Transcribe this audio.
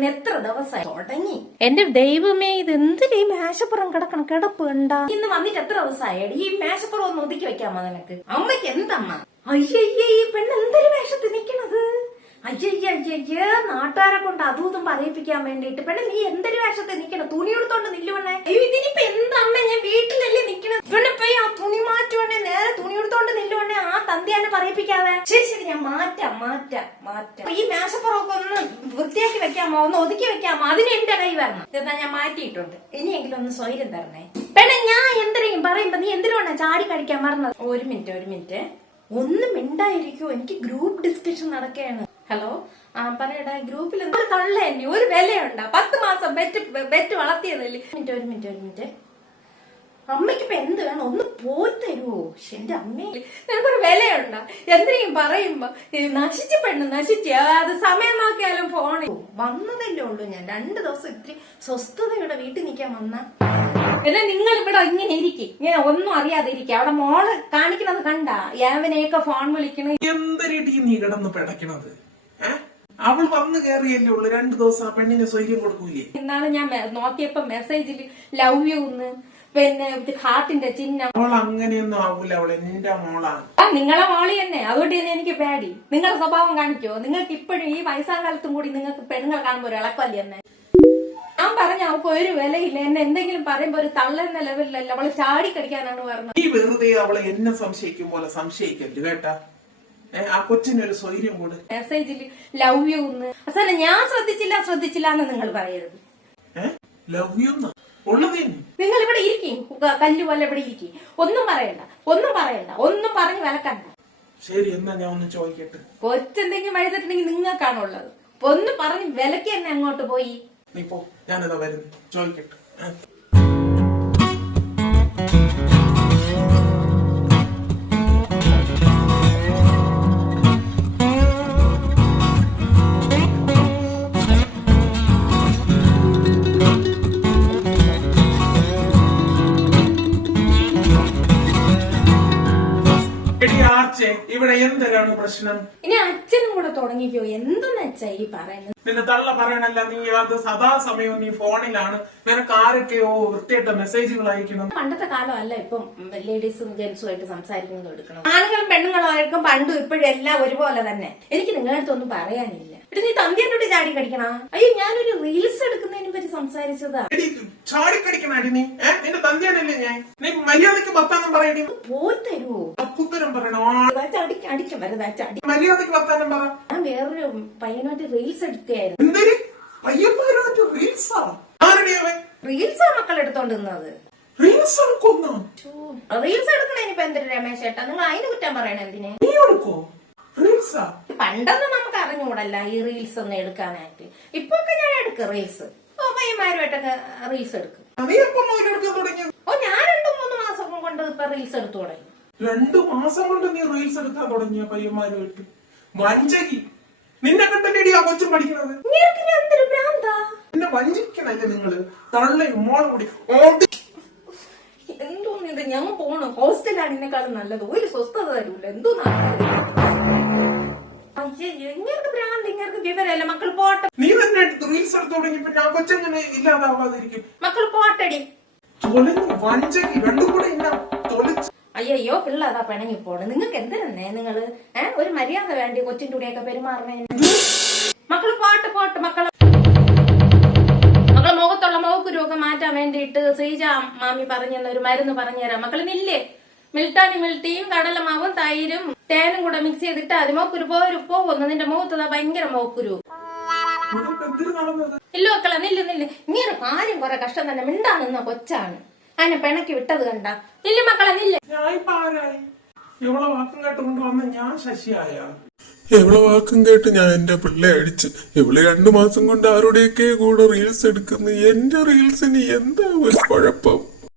ഇന്ന് എത്ര ദിവസമായി തുടങ്ങി? എന്റെ ദൈവമേ, ഇത് എന്തിനാ ഈ മേശപ്പുറം കിടക്കണം? കിടപ്പ് കണ്ട ഇന്ന് വന്നിട്ട് എത്ര ദിവസമായി? ഈ മേശപ്പുറം ഒന്ന് ഒതുക്കി വെക്കാമോ നിനക്ക്? അമ്മയ്ക്ക് എന്തമ്മ? അയ്യയ്യേ, ഈ പെണ്ണ് എന്തൊരു വേഷത്തിൽ നിക്കണത്? അയ്യയ്യയ്യേ, നാട്ടുകാരെ കൊണ്ട് അതും ഇതും പറയിപ്പിക്കാൻ വേണ്ടിട്ട് പെണ്ണ് നീ എന്തൊരു വേഷത്തിൽ നിക്കണം? തുണി എടുത്തോണ്ട് നില്ലുവണ്ണേ. അയ്യോ, ഇതിനിപ്പോ എന്താമ്മ? ഞാൻ വീട്ടിലല്ലേ നിക്കണത്. ഇവനെ പോയി ആ തുണി മാറ്റുവണ്ണേ, നേരെ തുണി എടുത്തോണ്ട് നില്ലുവണ്ണേ. ആ തന്തിയാനെ പറയിപ്പിക്കാതെ. ശരി ശരി, ഞാൻ മാറ്റാം. ഈ മേശപ്പുറമൊക്കെ ഒന്ന് വൃത്തിയാക്കി വെക്കാമോ? ഒന്ന് ഒതുക്കി വെക്കാമോ? അതിന് എന്റെ കൈ വരണം. ഇതാ ഞാൻ മാറ്റിയിട്ടുണ്ട്. ഇനിയെങ്കിലും ഒന്ന് സ്വൈര്യം തരണേ. പെണ്ണെ, ഞാൻ എന്തിനും പറയുമ്പോ നീ എന്തിനാണ് ചാടി കളിക്കാൻ പറഞ്ഞത്? ഒരു മിനിറ്റ് ഒന്ന് മിണ്ടായിരിക്കൂ, എനിക്ക് ഗ്രൂപ്പ് ഡിസ്കഷൻ നടക്കുകയാണ്. ഹലോ, പറയടാ. ഗ്രൂപ്പിൽ എന്തൊരു തള്ളേ, ഒരു വിലയുണ്ടാ? 10 മാസം ബെറ്റ് വളർത്തിയതല്ലേ. ഒരു മിനിറ്റ് അമ്മയ്ക്കിപ്പോ എന്ത് വേണം? ഒന്ന് പോയി തരുവോ? എന്റെ അമ്മേ, നിനക്കൊരു വിലയുണ്ടാ? എന്തിനും പറയുമ്പോ നശിച്ച പെണ്ണ് നശിച്ച് അത് സമയം നോക്കിയാലും ഫോണിൽ വന്നതല്ലേ ഉള്ളൂ. ഞാൻ 2 ദിവസം ഇത്തിരി സ്വസ്ഥതയുടെ വീട്ടിൽ നിൽക്കാൻ വന്ന എന്നാ നിങ്ങൾ ഇവിടെ ഇങ്ങനെ ഇരിക്കും, ഇങ്ങനെ ഒന്നും അറിയാതെ ഇരിക്കും. അവിടെ മോള് കാണിക്കണത് കണ്ട യാവനെയൊക്കെ ഫോൺ വിളിക്കണ. എന്തൊരു നീ കിടന്ന് പിടക്കണത്? അവൾ വന്ന് കയറിയല്ലേ ഉള്ളു. 2 ദിവസം ആ പെണ്ണിന് സ്വൈര്യം കൊടുക്കൂലേ? ഇന്നാണ് ഞാൻ നോക്കിയപ്പോ മെസ്സേജിൽ ലവ് യു എന്ന്, പിന്നെ ഹാർട്ടിന്റെ ചിഹ്നം. അവൾ അങ്ങനെയൊന്നും ആവൂല, അവൾ എന്റെ മോളാണ്. നിങ്ങളെ മോളി തന്നെ, അതുകൊണ്ട് തന്നെ എനിക്ക് പേടി. നിങ്ങളുടെ സ്വഭാവം കാണിക്കോ? നിങ്ങൾക്ക് ഇപ്പോഴും ഈ വയസ്സാം കാലത്തും കൂടി നിങ്ങൾക്ക് പെണ്ണുങ്ങൾ കാണുമ്പോ ഒരു ഇളക്കല്ലേ എന്നെ? ഞാൻ പറഞ്ഞ അവൾക്ക് ഒരു വിലയില്ല. എന്നെ എന്തെങ്കിലും പറയുമ്പോ ഒരു തള്ളുന്ന ലെവലിലല്ല, അവള് ചാടിക്കടിക്കാനാണ് പറഞ്ഞത്. ഈ വെറുതെ അവളെ എന്നെ സംശയിക്കും പോലെ സംശയിക്കരുത് കേട്ടാ. ആ കൊച്ചിനൊരു സ്വൈര്യം കൂടെ. മെസ്സേജിൽ ലവ് യു എന്ന് അവസാനം ഞാൻ ശ്രദ്ധിച്ചില്ല എന്ന് നിങ്ങൾ പറയരുത്. ലവ് യു ഉള്ളതേ. നിങ്ങൾ ഇവിടെ ഇരിക്കും, കല്ല് പോലെ ഇവിടെ ഇരിക്കും. ഒന്നും പറയണ്ട, ഒന്നും പറഞ്ഞ് വിലക്കണ്ട. ശരി, എന്നാ ഞാൻ ഒന്ന് ചോദിക്കട്ടെ. കൊച്ചെന്തെങ്കിലും വഴുതിട്ടുണ്ടെങ്കിൽ നിങ്ങൾക്കാണുള്ളത്. ഒന്ന് പറഞ്ഞ് വിലക്ക് തന്നെ അങ്ങോട്ട് പോയി. നീ പോ, ഞാനിതാ വരുന്നു, ചോദിക്കട്ടെ. ഇവിടെ എന്താണ് പ്രശ്നം? ഇനി അച്ഛനും കൂടെ തുടങ്ങിക്കോ. എന്തെന്ന് വെച്ചാ ഈ പറയുന്നത്? നിന്റെ തള്ള പറയണല്ല, നീ അത് സദാസമയവും നീ ഫോണിലാണ്. നിനക്ക് ആരൊക്കെയോ വൃത്തിയായിട്ട മെസ്സേജുകൾ അയക്കണം. പണ്ടത്തെ കാലം അല്ല ഇപ്പം ലേഡീസും ജെന്റ്സും ആയിട്ട് സംസാരിക്കുന്നത് എടുക്കണം. ആണുങ്ങളും പെണ്ണുങ്ങളും ആയിരിക്കും പണ്ടും ഇപ്പോഴും എല്ലാം ഒരുപോലെ തന്നെ. എനിക്ക് നിങ്ങളുടെ അടുത്തൊന്നും പറയാനില്ല. ഇവിടെ നീ തന്തിയോട്ട് ചാടി കടിക്കണ? അയ്യോ, ഞാനൊരു റീൽസ് എടുക്കുന്നതിനെ പറ്റി സംസാരിച്ചതാ. ചാടിക്കടിക്കണടി നീ? നിന്റെ തന്തിയാണല്ലേ ഞാൻ? നീ മര്യാദക്ക് വർത്താനം പറയടി. പോയി തരുവോ? അപ്പുത്തരം പറയണോ? അടിക്കാൻ വരുന്നതാ. മര്യാദക്ക് വർത്താനം പറ. ഞാൻ വേറൊരു പയ്യനോട്ട് റീൽസ് എടുത്തായിരുന്നു. എന്തൊരു പയ്യന്മാരോട്ട് റീൽസാ? ആരുടെ അവൻ? റീൽസാ മക്കൾ എടുത്തോണ്ടിരുന്നത്. റീൽസ് എടുക്കുന്നോ? റീൽസ് എടുക്കണേനിപ്പോ എന്തൊരു രമേശ് ചേട്ടാ, നിങ്ങൾ അതിന് കുറ്റം പറയണ എന്തിനെ? നീ എടുക്കോ റീൽസാ? പണ്ടൊന്നും നമുക്ക് അറിഞ്ഞുകൂടല്ല ഈ റീൽസ് ഒന്നും എടുക്കാനായിട്ട്. ഇപ്പൊ ഞാൻ എടുക്കും റീൽസ്. പയ്യന്മാരുമായിട്ടൊക്കെ റീൽസ് എടുക്കും. ഓ, ഞാൻ 2-3 മാസം കൊണ്ട് ഇപ്പൊ റീൽസ് എടുത്തു തുടങ്ങി. 2 മാസം കൊണ്ട് നീ റീൽസ് എടുക്കാൻ തുടങ്ങിയ പയ്യന്മാരുമായിട്ട്? വഞ്ചകി, നിന്നെ കണ്ടല്ലേടി ആ കൊച്ചും പഠിക്കണത്. നിന്നെ വഞ്ചിക്കണല്ലേ നിങ്ങള്? തള്ളയും മോളും കൂടി എന്തോന്നിത്? ഞാൻ പോണു. ഹോസ്റ്റലാണ് ഇതിനേക്കാളും നല്ലത്. ഒരു സ്വസ്ഥത തരൂല. എന്തോ വിവരല്ല. മക്കൾ പോട്ടെ. നീ തന്നെ റീൽസ് എടുത്തു തുടങ്ങിയപ്പോ ഞാൻ കൊച്ചെങ്ങനെ ഇല്ലാതാവാതിരിക്കും? മക്കൾ പോട്ടടി. വഞ്ചകി, രണ്ടും കൂടെ അയ്യോ, പിള്ള അതാ പിണങ്ങി പോണ്. നിങ്ങൾക്ക് എന്തിനേ നിങ്ങള് ഒരു മര്യാദ വേണ്ടി കൊച്ചിന്റെ കൂടെയൊക്കെ പെരുമാറണേ? മക്കള് പോട്ടെ. മക്കളെ മുഖത്തുള്ള മോക്കുരുവൊക്കെ മാറ്റാൻ വേണ്ടിയിട്ട് ശ്രീജ മാമി പറഞ്ഞെന്ന ഒരു മരുന്ന് പറഞ്ഞുതരാം. മക്കള് നില്ലേ, മിൽട്ടിയും കടലമാവും തൈരും തേനും കൂടെ മിക്സ് ചെയ്തിട്ട് അത് മോക്കുരു പോകുന്നു. നിന്റെ മുഖത്ത് ഭയങ്കര മോക്കുരു. ഇല്ല മക്കളെ, നില്ല്. ഇങ്ങനെ കാര്യം കുറെ കഷ്ടം തന്നെ. മിണ്ടാണെന്ന കൊച്ചാണ് അതിനെ പിണക്കി വിട്ടത് കണ്ട. നില്ല് മക്കളെ, നില്ല്. എവളെ വാക്കും കേട്ടുകൊണ്ട് വന്ന ഞാൻ ശശിയായ? എവളെ വാക്കും കേട്ട് ഞാൻ എന്റെ പിള്ളെ അടിച്ച്. ഇവള് 2 മാസം കൊണ്ട് ആരുടെയൊക്കെ കൂടെ റീൽസ് എടുക്കുന്നു. എന്റെ റീൽസിന് എന്താ ഒരു കുഴപ്പം?